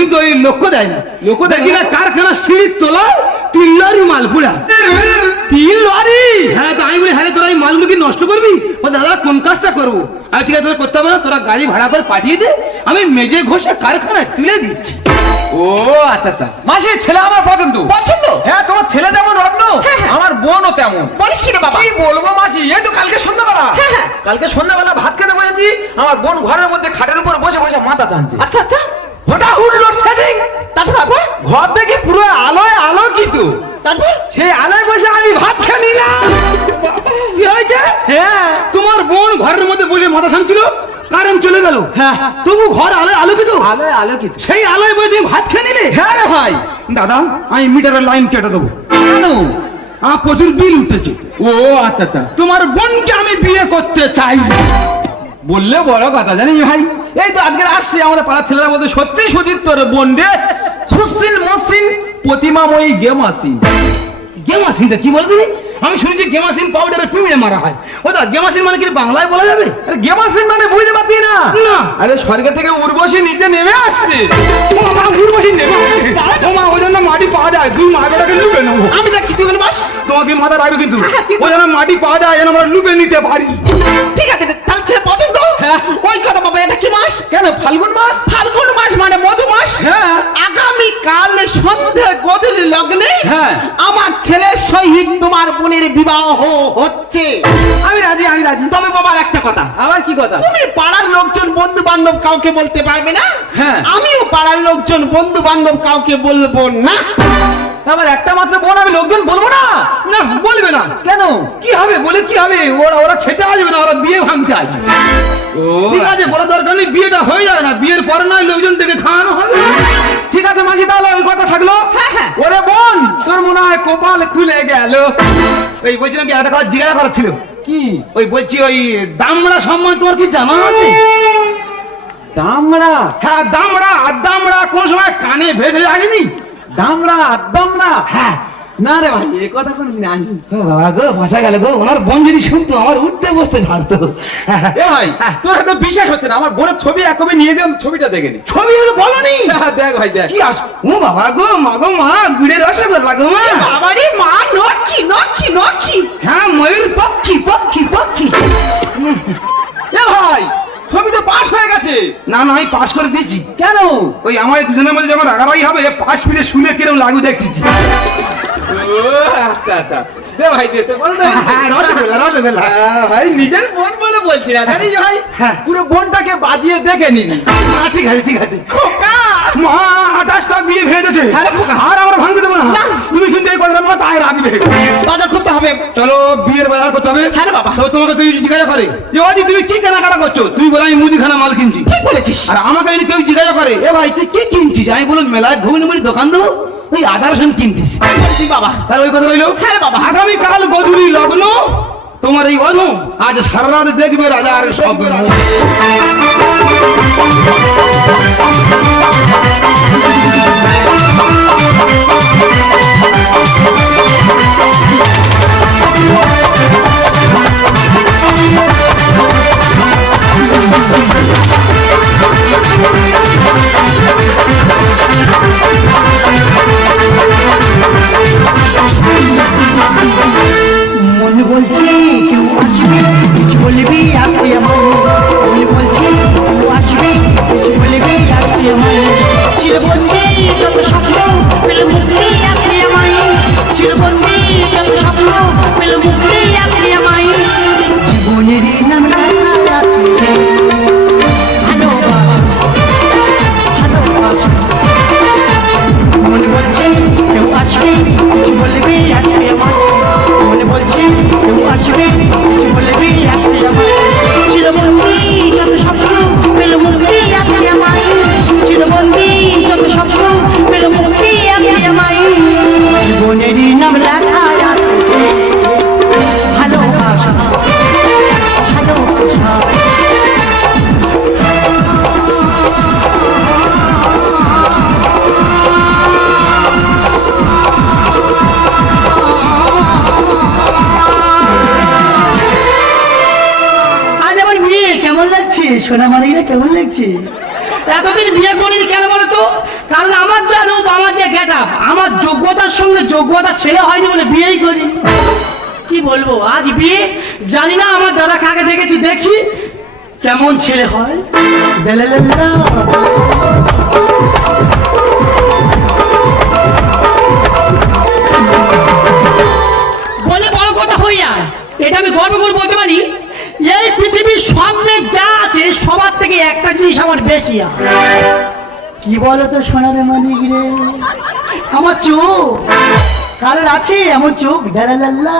কিন্তু ওই লক্ষ্য দেয় না। লক্ষ্য দেয় দেখি না কারখানা সিঁড়ির তোলায় তিন লরি মাল পুরা তিন লরি? হ্যাঁ তো আমি বলি হ্যাঁ তোরা এই মালগুলো কি নষ্ট করবি? ও দাদা কোন কাজটা করব? আমি ঠিক আছে তোরা করতে হবে না তোরা গাড়ি ভাড়া করে পাঠিয়ে দে আমি মেজে ঘষে কারখানায় তুলে দিচ্ছি। ও আচ্ছা আচ্ছা। মাসি ছেলে আমার পছন্দ। পছন্দ? হ্যাঁ তোমার ছেলে যেমন রত্ন হ্যাঁ, হ্যাঁ। আমার বোনও তেমন। বলিস কি রে বাবা? কি বলব মাসি এই তো কালকে সন্ধ্যাবেলা। হ্যাঁ, হ্যাঁ। কালকে সন্ধ্যাবেলা ভাত খেতে বসেছি আমার বোন ঘরের মধ্যে খাটের উপর বসে বসে মাথা টানছে আচ্ছা আচ্ছা। হঠাৎ লোড সেটিং। তারপর তারপর? ঘর দেখি পুরো আলোয় আলোকিত। তারপর? সেই আলোয় বসে আমি ভাত খেয়ে নিলাম। কি হয়েছে? হ্যাঁ। তোমার বোন ঘরের মধ্যে বসে মাথা ছাংছিল কারেন্ট চলে গেল। হ্যাঁ। তবু ঘর আলোয় আলোকিত? আলোয় আলোকিত। সেই আলোয় বসে তুমি ভাত খেয়ে নিলে? হ্যাঁ রে ভাই। দাদা আমি মিটারের লাইন কেটে দেবো। কেন? প্রচুর বিল উঠেছে। ও আচ্ছা আচ্ছা। তোমার বোনকে আমি বিয়ে করতে চাই। বললে বড় কথা, জানিস ভাই? এই তো আজকে আসছে, আমাদের পাড়ার ছেলেরা বলতে সত্যি সুদীপ তোর বন্ডে রে? মসৃণ প্রতিমাময়ী গেম আসিন গেম আসিনটা কি বলে দিনি আমি শুনেছি গেমাসিন পাউডারের পিমিয়ে মারা হয়। ও দা গেমাসিন মানে কি বাংলায় বলা যাবে? আরে গেম আসিন মানে বুঝতে পারতি না। না। আরে স্বর্গ থেকে উর্বশী নিচে নেমে আসছে। ও মা উর্বশী নেমে আসছে। ও মা ওই জন্য মাটি পাওয়া যায়। দুই মা বেটাকে লুপে নেব। আমি দেখছি তুই বাস। তোমাকে মাথা রাখবে কিন্তু। হ্যাঁ, ঠিক ও যেন মাটি পাওয়া যায় যেন আমরা লুপে নিতে পারি। ঠিক আছে তাহলে ছেলে পছন্দ? হ্যাঁ। ওই কথা বাবা এটা কি মাস? কেন ফাল্গুন মাস? ফাল্গুন মাস মানে মধু মাস? হ্যাঁ। গধূলি লগ্নে হ্যাঁ। আমার ছেলের সহিত তোমার বোনের বিবাহ হচ্ছে। আমি রাজি আমি রাজি। তবে বাবার একটা কথা। আবার কি কথা? তুমি পাড়ার লোকজন বন্ধু বান্ধব কাউকে বলতে পারবে না? হ্যাঁ। আমিও পাড়ার লোকজন বন্ধু বান্ধব কাউকে বলব না। আমার একটা মাত্র বোন আমি লোকজন বলব না? না বলবে না। কেন? কি হবে? বলে কি হবে? ওরা ওরা খেতে আসবে না ওরা বিয়ে ভাঙতে আসবে। ঠিক আছে বলা দরকার নেই বিয়েটা হয়ে যাবে না। বিয়ের পরে নয় লোকজন থেকে খাওয়ানো হবে। ঠিক আছে মাসি তাহলে ওই কথা থাকল? হ্যাঁ, হ্যাঁ। ওরে বোন তোর মনে হয় কপাল খুলে গেল। ওই বলছিলাম কি একটা কথা জিজ্ঞাসা করার ছিল। কি? ওই বলছি ওই দামড়া সম্মান তোমার কি জানা আছে? দামড়া? হ্যাঁ দামড়া আর দামড়া কোন সময় কানে ভেসে লাগেনি। দামড়া আর দামড়া? হ্যাঁ। না রে ভাই এ কথা কোনদিন আসেনি। ও বাবা গো ভাষা গেল গো ওনার বোন যদি শুনতো আমার উঠতে বসতে ছাড়তো। এ ভাই তোর তো বিশ্বাস হচ্ছে না আমার বোনের ছবি এক কপি নিয়ে যাও ছবিটা দেখে নি। ছবি তো বলনি? দেখ ভাই দেখ। কি আস ও বাবা গো মা গো মা গুড়ে রসগোল্লা গো মা। বাবারে মা নক্ষি নক্ষি নক্ষি হ্যাঁ ময়ূর পক্ষী পক্ষী পক্ষী। এ ভাই ছবি তো পাস হয়ে গেছে। না না আমি পাস করে দিয়েছি। কেন? ওই আমার দুজনের মধ্যে যখন রাগারাগি হবে পাশ ফিরে শুনে কিরম লাগু দেখতেছি। চলো বিয়ের বাজার করতে হবে তোমাকে যদি জিজ্ঞাসা করে তুমি কি কেনাকাটা করছ তুমি বলে আমি মুদিখানা মাল কিনছি আর আমাকে যদি কেউ জিজ্ঞাসা করে, এ ভাই, তুই কি কিনছিস? আমি বলুন মেলায় ঘুগনি দোকান দেবো? ওই আধার রসুন কিনতিস বলেছি বাবা। তাহলে ওই কথা রইল? হ্যাঁ বাবা। আগামী কাল গধুরি লগ্ন তোমার এই অনু আজ সারা রাত দেখবে রাজার সব বলছে, কেউ আসবে? কিছু বলবি আজকে আমার বলে বলছি, কেউ আসবে? কিছু বলবি আজকে আমার শিরবন্দি যত স্বপ্ন সোনা মালিকরা কেমন লাগছে? এতদিন বিয়ে করিনি কেন বলতো? কারণ আমার যা রূপ, আমার যে গেট আমার যোগ্যতার সঙ্গে যোগ্যতা ছেলে হয়নি বলে বিয়েই করি কি বলব, আজ বিয়ে? জানি না, আমার দাদা কাকে দেখেছি, দেখি কেমন ছেলে হয়। বলে আমার বেশি কি বলো তো সোনার মানিক রে? আমার চোখ। কারোর আছে এমন চোখ, বেলালাল্লা।